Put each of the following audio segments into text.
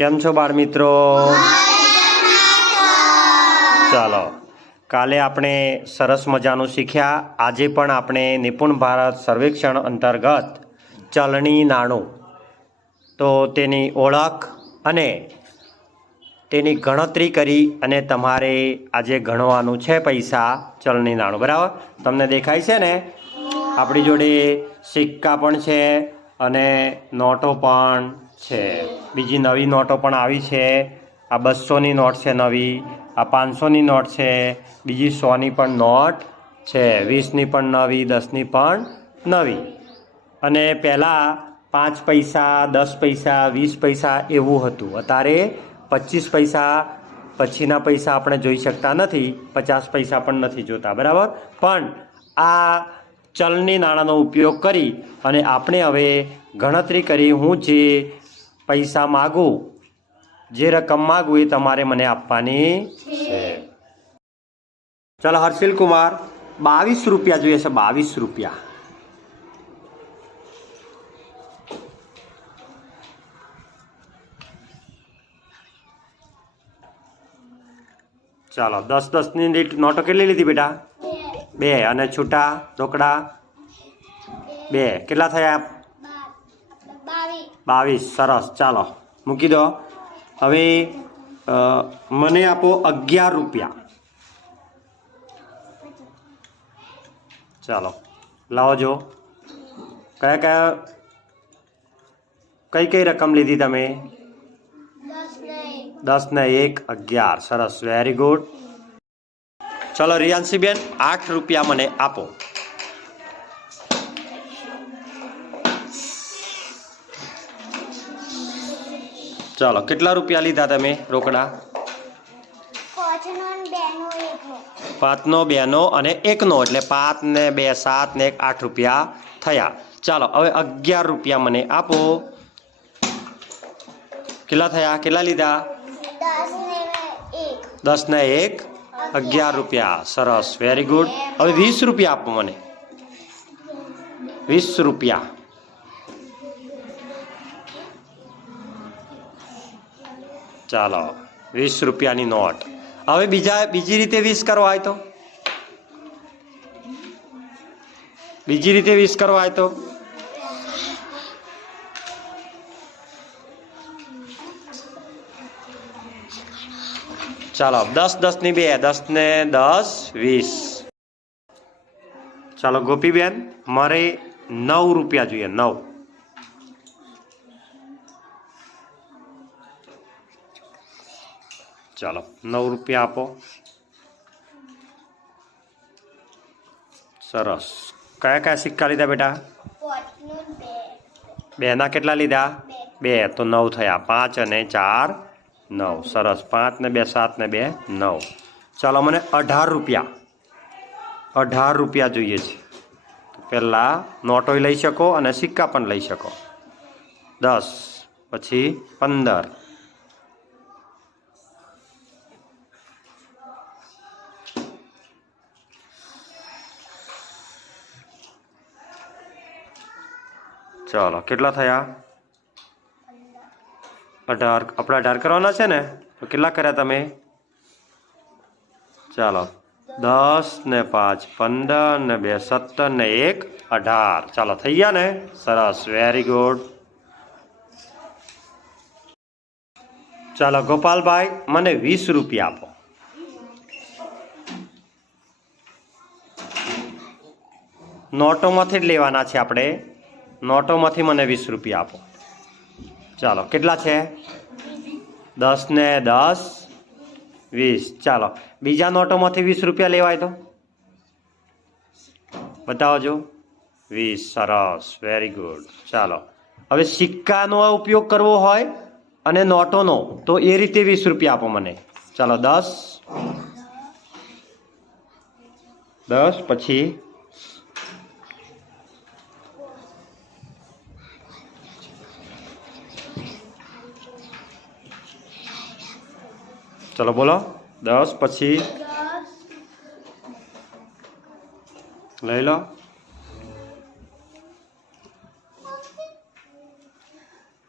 કેમ છો બાળ મિત્રો? ચાલો, કાલે આપણે સરસ મજાનું શીખ્યા. આજે પણ આપણે નિપુણ ભારત સર્વેક્ષણ અંતર્ગત ચલણી નાણું તો તેની ઓળખ અને તેની ગણતરી કરી અને તમારે આજે ગણવાનું છે પૈસા ચલણી નાણું. બરાબર, તમને દેખાય છે ને? આપણી જોડે સિક્કા પણ છે અને નોટો પણ છે. બીજી નવી નોટો પણ આવી છે. આ 200ની નોટ છે નવી, આ 500ની નોટ છે, બીજી 100ની પણ નોટ છે, 20ની પણ નવી, 10ની પણ નવી. અને પહેલાં 5 પૈસા, 10 પૈસા, 20 પૈસા એવું હતું. અત્યારે 25 પૈસા પછીના પૈસા આપણે જોઈ શકતા નથી, 50 પૈસા પણ નથી જોતા. બરાબર, પણ આ ચલણી નાણાંનો ઉપયોગ કરી અને આપણે હવે ગણતરી કરી. હું જે પૈસા માગું, જે રકમ માગું એ તમારે મને આપવાની છે. ચાલો હર્ષિલ કુમાર, 22 રૂપિયા જોઈએ છે. 22 રૂપિયા. ચાલો 10-10ની નોટો કેટલી લીધી બેટા? 2. અને છૂટા રોકડા 2. કેટલા થયા? 22. સરસ. ચાલો મૂકી દો. હવે મને આપો 11 રૂપિયા. ચાલો લાવો જો. કઈ કઈ રકમ લીધી તમે? 10 ને 1 11. સરસ, વેરી ગુડ. ચલો રિયાન્સીબેન, 8 રૂપિયા મને આપો. ચાલો, કેટલા રૂપિયા લીધા તમે રોકડા? 5નો, 2નો અને 1નો, એટલે 5 ને 2 7 ને 1 8 રૂપિયા થયા. ચાલો હવે 11 રૂપિયા મને આપો. કેટલા થયા? કેટલા લીધા? 10 ને 1 11 રૂપિયા. સરસ, વેરી ગુડ. હવે 20 રૂપિયા આપો મને. 20 રૂપિયા. ચાલો 20 રૂપિયાની નોટ. હવે બીજી રીતે 20 કરવા હોય તો? બીજી રીતે 20 કરવા હોય તો? ચાલો 10-10ની 2, 10 ને 10 20. ચાલો ગોપીબેન, મારે 9 રૂપિયા જોઈએ. 9. ચાલો 9 રૂપિયા આપો. સરસ. કયા કયા સિક્કા લીધા બેટા? 2ના કેટલા લીધા? 2. તો 9 થયા. 5 અને 4 9. સરસ. 5 ને 2 7 ને 2 9. ચાલો મને 18 રૂપિયા. 18 રૂપિયા જોઈએ છે. પહેલાં નોટોય લઈ શકો અને સિક્કા પણ લઈ શકો. 10 પછી 15. ચાલો કેટલા થયા? 18. આપણે 18 કરવાના છે ને, તો કેટલા કર્યા તમે? ચાલો 10 ને 5 15 ને 2 17 ને 1 18. ચાલો થઈ ગયા ને? સરસ, વેરી ગુડ. ચાલો ગોપાલભાઈ, મને 20 રૂપિયા આપો. નોટોમાંથી જ લેવાના છે આપણે. નોટોમાંથી મને 20 રૂપિયા આપો. ચાલો કેટલા છે? 10 ને 10 20. ચાલો બીજા નોટોમાંથી 20 રૂપિયા લેવાય તો બતાવજો. 20. સરસ, વેરી ગુડ. ચાલો હવે સિક્કાનો ઉપયોગ કરવો હોય અને નોટોનો, તો એ રીતે 20 રૂપિયા આપો મને. ચાલો 10 પછી ચલો બોલો. 10 પછી લઈ લો.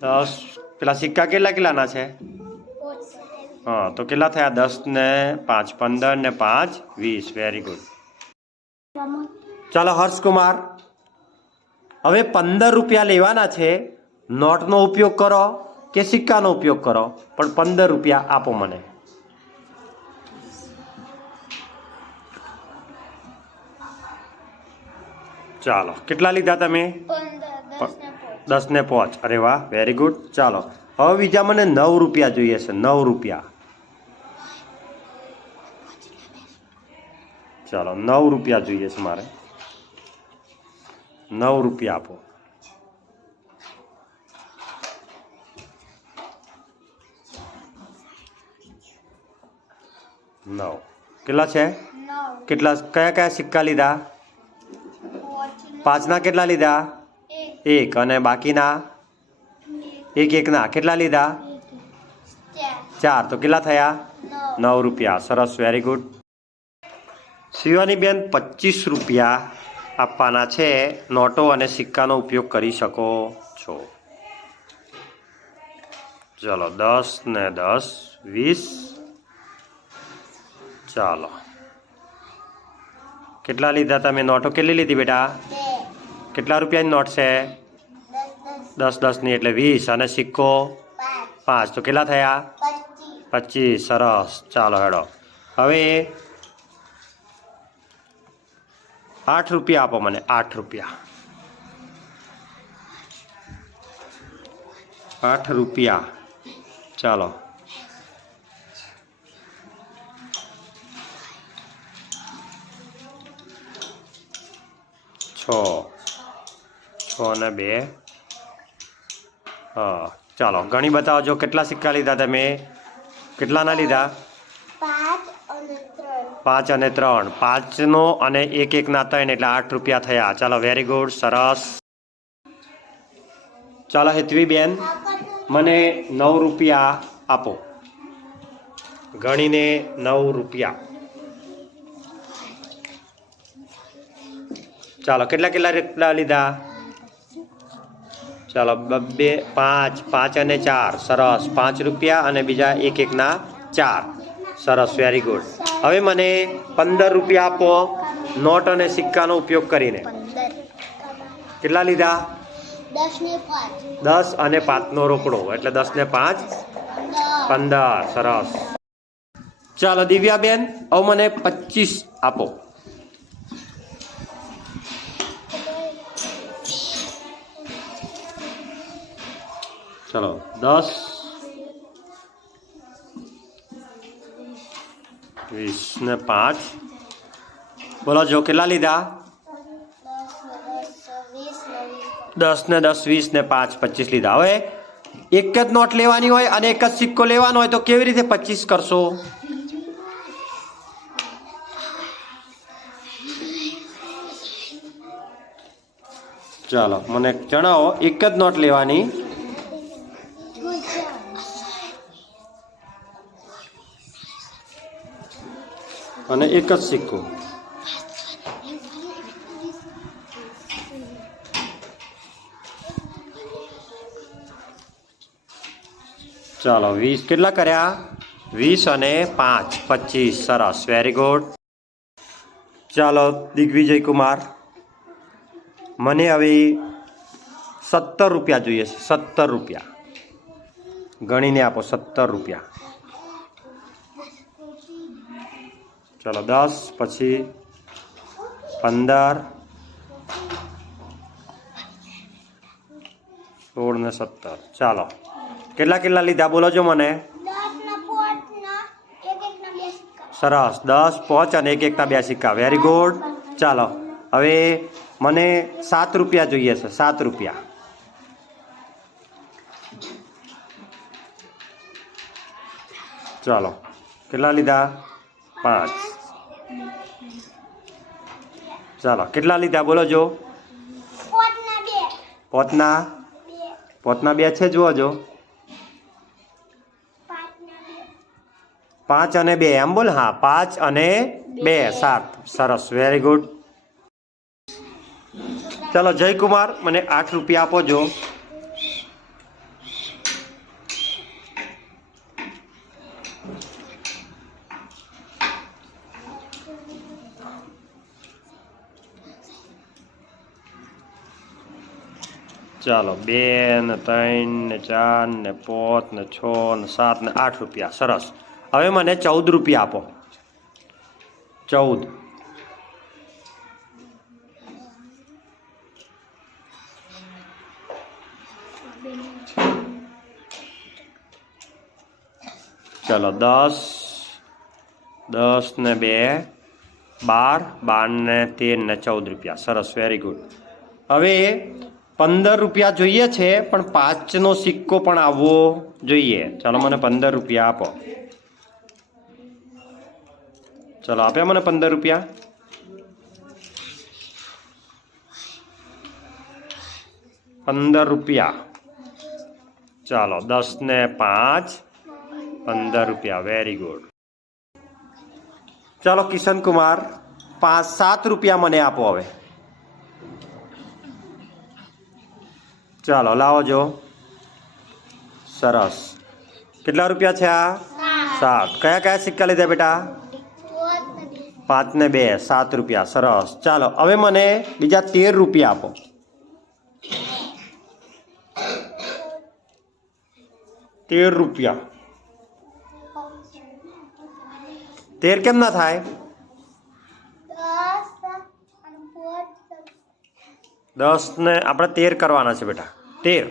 દસ પેલા સિક્કા કેટલા કેટલાના છે? હા, તો કેટલા થયા? 10 ને 5 15 ને 5 20. Very good. ચાલો હર્ષકુમાર, હવે 15 રૂપિયા લેવાના છે. નોટનો ઉપયોગ કરો કે સિક્કાનો ઉપયોગ કરો, પણ 15 રૂપિયા આપો મને. ચાલો, કેટલા લીધા તમે? 10 ને 5. અરે વાહ, વેરી ગુડ. ચાલો, હવે બીજા મને 9 રૂપિયા જોઈએ છે. 9 રૂપિયા. ચાલો, 9 રૂપિયા જોઈએ છે મારે. 9 રૂપિયા આપો. કેટલા છે? કેટલા? કયા કયા સિક્કા લીધા? 5ના કેટલા લીધા? 1. અને બાકીના 1 ના કેટલા લીધા? 4. તો કેટલા થયા? 9 રૂપિયા. સરસ, વેરી ગુડ. શિવાની બેન, 25 રૂપિયા આપવાના છે. નોટો અને સિક્કાનો ઉપયોગ કરી શકો છો. ચલો, 10 ને 10 20. ચાલો, કેટલા લીધા તમે? નોટો કેટલી લીધી બેટા? કેટલા રૂપિયાની નોટ છે? 10 ની એટલે 20. અને સિક્કો 5. તો કેટલા થયા? 25. સરસ. ચાલો હેડો, હવે 8 રૂપિયા આપો મને. 8 રૂપિયા. 8 રૂપિયા. ચાલો, છ ને 2. હા, ચાલો ગણી બતાવજો. કેટલા સિક્કા લીધા તમે? કેટલાના લીધા? 5 અને 3. 5નો અને 1 ના 3 એટલે 8 રૂપિયા થયા. ચાલો, વેરી ગુડ. સરસ. ચાલો હેતવી બેન, મને 9 રૂપિયા આપો. ગણીને 9 રૂપિયા. ચાલો, કેટલા લીધા? ચાલો, 2 5 5 અને 4. સરસ. 5 રૂપિયા અને બીજા 1 ના 4. સરસ, વેરી ગુડ. હવે મને 15 રૂપિયા આપો નોટ અને સિક્કાનો ઉપયોગ કરીને. કેટલા લીધા? 10 અને 5નો રોકડો એટલે 10 ને 5 15. સરસ. ચાલો દિવ્યાબેન, હવે મને 25 આપો. ચલો, 10 20 ને 5. બોલો જો, કેટલા લીધા? 10 ને 10 20 ને 5 25 લીધા. હવે એક જ નોટ લેવાની હોય અને એક જ સિક્કો લેવાનો હોય તો કેવી રીતે 25 કરશો? ચાલો, મને જણાવો. એક જ નોટ લેવાની અને એક જ સિક્કો. ચાલો, 20 કેટલા કર્યા? 20 અને 5 25. સરસ, વેરી ગુડ. ચાલો દિગ્વિજય કુમાર, મને હવે 17 રૂપિયા જોઈએ છે. 17 રૂપિયા. ગણીને આપો. 17 રૂપિયા. ચાલો, 10 પછી 15 16 ને 17. ચાલો, કેટલા લીધા બોલો છો મને? સરસ. 10 5 અને 1 ના 2 સિક્કા. Very good. ચાલો, હવે મને 7 રૂપિયા જોઈએ છે. 7 રૂપિયા. ચાલો, કેટલા લીધા? 5. ચાલો, કેટલા લીધા બોલો જો? 5ના 2 છે. જુઓ જો, 5 અને 2 એમ બોલ. હા, 5 અને 2 7. સરસ, વેરી ગુડ. ચાલો જયકુમાર, મને 8 રૂપિયા આપો જો. ચાલો 2 ને 3 ને 4 ને 5 ને 6 ને 7 ને 8 રૂપિયા. સરસ. હવે મને 14 રૂપિયા આપો. 14. ચલો 10 10 ને 2 12 12 ને 13 ને 14 રૂપિયા. સરસ, વેરી ગુડ. હવે 15 રૂપિયા જોઈએ છે, પણ 5નો સિક્કો પણ આવવો જોઈએ. ચાલો મને 15 રૂપિયા આપો. ચલો આપ્યા મને 15 રૂપિયા. ₹15. ચાલો 10 ને 5 15 રૂપિયા. Very good. ચાલો કિશન કુમાર 7 રૂપિયા મને આપો હવે. ચાલો લાવો જો. સરસ. કેટલા રૂપિયા છે આ? 7. કયા કયા સિક્કા લીધા બેટા? 5 ને 2 7 રૂપિયા. સરસ. ચાલો હવે મને બીજા 13 રૂપિયા આપો. 13 રૂપિયા. 13 કેમ ના થાય? 10 ને આપણે 13 કરવાના છે બેટા. 13.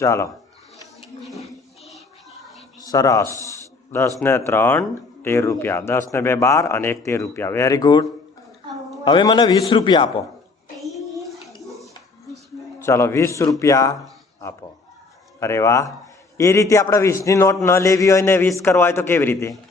ચાલો સરસ. 10 ને 3 13 રૂપિયા. 10 ને 2 12 અને 1 13 રૂપિયા. Very good. હવે મને 20 રૂપિયા આપો. ચાલો 20 રૂપિયા આપો. અરે વાહ. એ રીતે આપણે 20ની નોટ ન લેવી હોય ને 20 કરવા હોય તો કેવી રીતે?